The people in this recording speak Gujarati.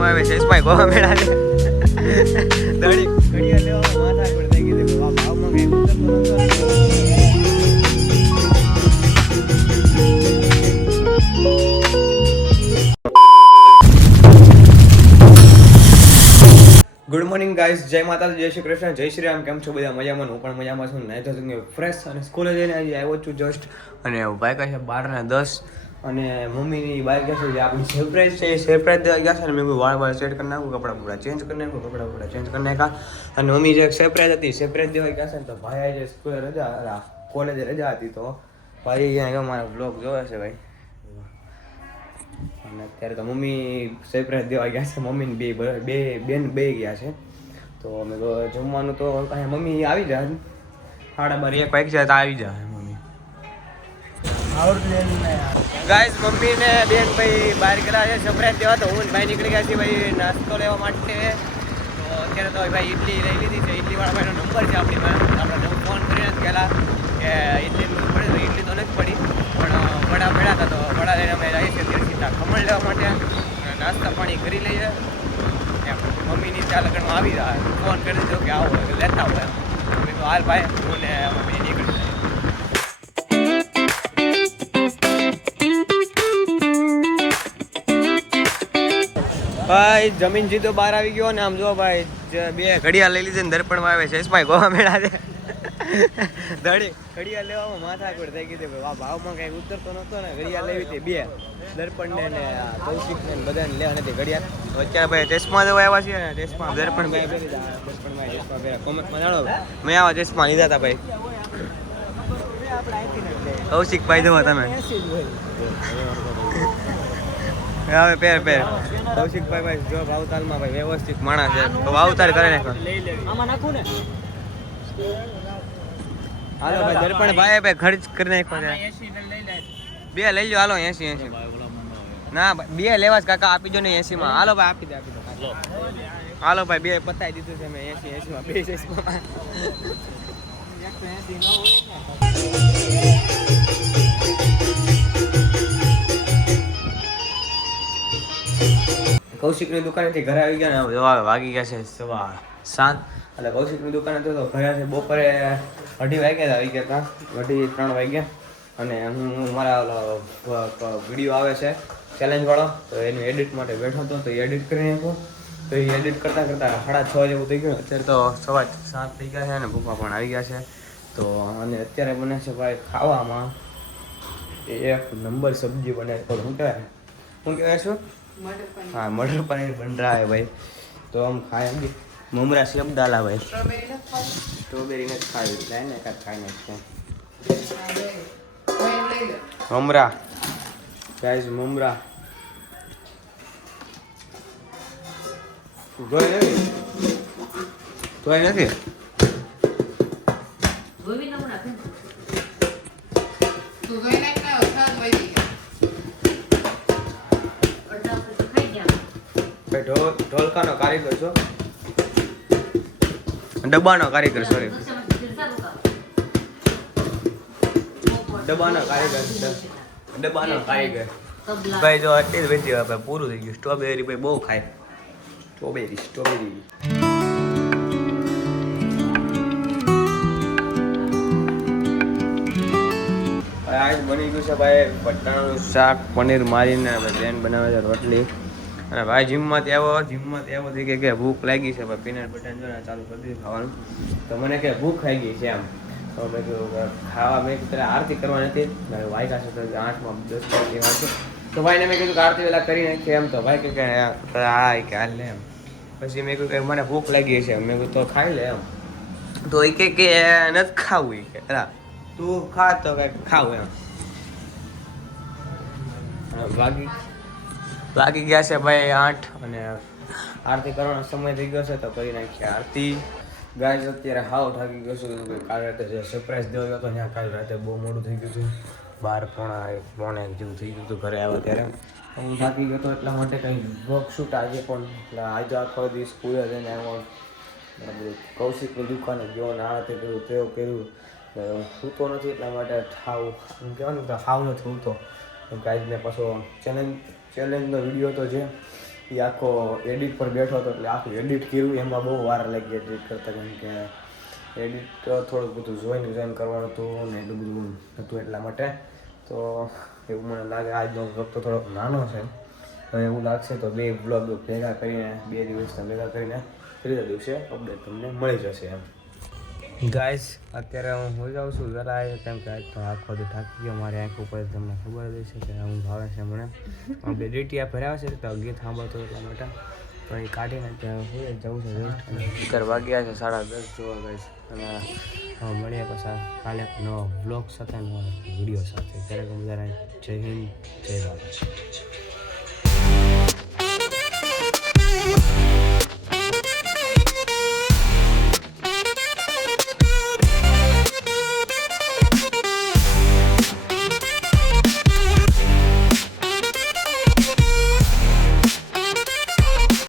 દરપણમાં આવે છે સ્પાઈ ગોવા મેળા છે દડી ઘડિયા લેવામાં માથા પર થઈ આ ભાવમાં કઈ ઉતરતો ગુડ મોર્નિંગ ગાઈઝ જય માતા જય શ્રી કૃષ્ણ જય શ્રી રામ. કેમ છો બધા? મજામાં? હું પણ મજામાં છું. નહીં તો તમે ફ્રેશ અને સ્કૂલે જઈને આજે આવ્યો છું જસ્ટ અને ભાઈ કહે છે બાર ને દસ. અને મમ્મીની બાઈક છે જે આપણી સરપ્રાઈઝ છે. સરપ્રાઈઝ દેવા ગયા છે અને મેં કીધું, વાળ વાળ સેટ કરી નાખું, કપડાં બપડા ચેન્જ કરી નાખું, કપડાં બપડા ચેન્જ કરી નાખ્યા. અને મમ્મી જે સરપ્રાઈઝ હતી સરપ્રાઈઝ દેવા ગયા છે ને તો ભાઈ આજે સ્કૂલે રજા કોલેજે રજા હતી તો ભાઈ અહીંયા મારા બ્લોગ જોવે છે ભાઈ. અને અત્યારે તો મમ્મી સરપ્રાઈઝ દેવા ગયા છે. મમ્મીને બે બે બેન બે ગયા છે. તો અમે જમવાનું તો અહીંયા મમ્મી આવી જાય. સાડા બાર એક વાગે જાય તો આવી જાય. ગાઈસ મમ્મી ને બેન ભાઈ બહાર ગયા છે સરપ્રાઈઝ દેવા તો હું ભાઈ નીકળી ગયા છે ભાઈ નાસ્તો લેવા માટે. તો અત્યારે તો ભાઈ ઇડલી લઈ લીધી છે. ઇડલી વાળા ભાઈનો નંબર છે આપણી પાસે. આપણે ફોન કરીને જ ગયેલા કે ઇડલી પડે તો ઇડલી તો નથી પડી. પણ વડા પડ્યા હતા તો વડા લઈને અમે જઈએ છીએ ત્યારે સીધા ખમણ લેવા માટે. નાસ્તા પાણી કરી લઈએ. મમ્મીની ત્યાં લગ્નમાં આવી રહ્યા. ફોન કરી દીધો કે આવો, લેતા હોય મેં તો હાલ ભાઈ, હું ને મમ્મી નીકળી ભાઈ, જમીન જીતો બહાર આવી ગયો ને આમ જો ભાઈ બે ઘડિયાળ લઈ લીધી ને દર્પણમાં આવે છે. ભાઈ ગોવા મેળા છે. ધડી, ઘડિયાળ લેવામાં માથા પર થઈ ગઈ ભાઈ, આ ભાવમાં કઈ ઉતરતો નતો ને. ઘડિયાળ લેવી હતી બે. દર્પણ ને કૌશિક ને બધાને લેવા નથી ઘડિયાળ. અત્યારે ભાઈ ચશ્મા દેવા આવ્યા છે ને, ચશ્મા દર્પણ ભાઈ દર્પણ ભાઈ ચશ્મા કોમેન્ટમાં જાણો મેં આવા ચશ્મા લીધા હતા ભાઈ. કૌશિક ભાઈ દેવા તમે. હવે પેર પેર. કૌશિકભાઈ ભાઈ જો ભાવતાલમાં ભાઈ વ્યવસ્થિત માણસ છે. તો ભાવતાલ કરે નાખો આમાં નાખું ને. હાલો ભાઈ દર્પણ ભાઈ ભાઈ ખર્ચ કરી નાખો છે બે લઈ લો હાલો એસી એસી ના બે લેવા જ કાકા આપી દો ને એસી માં. હાલો ભાઈ આપી દે આપી દો. હાલો ભાઈ બે પતાવી દીધું છે મેં એસી એસી માં બે એસી માં. કૌશિકની દુકાનેથી ઘરે આવી ગયા ને હવે વાગી ગયા છે સવા સાત. એટલે કૌશિકની દુકાને તો તો ઘરે છે. બપોરે અઢી વાગ્યા આવી ગયા હતા. અઢી ત્રણ વાગ્યા. અને હું મારા વીડિયો આવે છે ચેલેન્જવાળો તો એનું એડિટ માટે બેઠો હતો, તો એડિટ કરી નાખ્યો. તો એ એડિટ કરતાં કરતાં સાડા છ જેવું થઈ ગયું. અત્યારે તો સવા સાત થઈ ગયા છે અને ભૂખા પણ આવી ગયા છે. તો અને અત્યારે બને છે ભાઈ ખાવામાં. એક નંબર સબ્જી બને છે. શું કહેવાય શું કહેવાય શું? हाँ मटर पनीर बन रहा है भाई तो हम खाएंगे ममरा सेब डाला भाई स्ट्रॉबेरी ने खाई लाए ने का खाई नाखते ममरा गाइस ममरा જોઈ નથી જોઈ નથી તું જોઈ ઢોલકાનો કારીગર છો? ડબ્બાનો કારીગર સોરી ડબ્બાનો કારીગર ડબ્બાનો કારીગર. ભાઈ, જો જ વેચી આપણે પૂરું થઈ ગયું. સ્ટ્રોબેરી ભાઈ બહુ ખાય. Strawberry strawberry. આજ બની ગયું છે ભાઈ બટાણાનું શાક, પનીર મારીને બેન બનાવે છે રોટલી. અને ભાઈ જીમમાંથી આવ્યો જીમમાંથી આવ્યો થઈ કે ભૂખ લાગી છે, ભાઈ, પીનટ બટર જો ચાલુ કરી દીધું ખાવાનું. તો મને કે ભૂખ ખાઈ ગઈ છે એમ. તો મેં કીધું ખાવા મેં કીધું આરતી કરવા નથી મારે વાયકા છે તો આઠમાં દસ વાગે વાંચો તો ભાઈને મેં કીધું કે આરતી વેલા કરી નાખીએ એમ. તો ભાઈ કે કે, હા કે હાલ લે એમ. પછી મેં કીધું કે મને ભૂખ લાગી છે મેં કીધું, તો ખાઈ લે એમ. તો એ કે કે નથી ખાવું કે હા તું ખા તો કંઈક ખાવું એમ. અને વાગી ગયા છે ભાઈ આઠ અને આરતી કરવાનો સમય થઈ ગયો છે તો કરી નાખીએ આરતી. ગાય અત્યારે હાવ થાકી ગયો છું. કાલ રાતે જે સરપ્રાઈઝ દેવો હતો, ત્યાં કાલ રાતે બહુ મોડું થઈ ગયું હતું બાર પોણા પોણે એક જેવું થઈ ગયું હતું ઘરે આવ્યો ત્યારે. હું થાકી ગયો હતો એટલા માટે કંઈ વર્ક શૂટ આજે પણ, એટલે આજે આખો દિવસ સ્કૂલે જઈને અને બધું કૌશિકની દુકાને ગયો ને આ તે કર્યું. તેવું કર્યું સૂતો નથી એટલા માટે થાવ એમ કહેવાનું તો હાવ નથી સૂતો આજને પાછો ચેલેન્જ ચેલેન્જનો વીડિયો તો છે એ આખો એડિટ પર બેઠો હતો, એટલે આખું એડિટ કર્યું, એમાં બહુ વાર લાગી એડિટ કરતા, કેમ કે એડિટ થોડુંક બધું જોઈને જોઈન કરવાનું હતું ને એટલું બધું હતું એટલા માટે. તો એવું મને લાગે આજનો બ્લોગ તો થોડોક નાનો છે. હવે એવું લાગશે તો બે બ્લોગ ભેગા કરીને, બે દિવસના ભેગા કરીને ત્રીજા દિવસે અપડેટ તમને મળી જશે એમ. ગાઈસ અત્યારે હું હોઈ જાઉં છું જરા કેમ કે આજ તો આખો દી થાકી ગયો, મારી આંખ ઉપર તમને ખબર જ છે કે હું ભાવે છે મને. બે ડેટિયા ભર્યા છે તો ગીત સાંભળતો એટલા માટે. તો એ કાઢીને ત્યાં હોઈ જવું છે જસ્ટ અને સ્પીકર વાગ્યા છે સાડા દસ જોવા ગાઈસ અને મળીએ પાછા કાલે નવો બ્લોગ સાથે, નવા વીડિયો સાથે. ત્યારે જય હિન્દ, જય ભારત.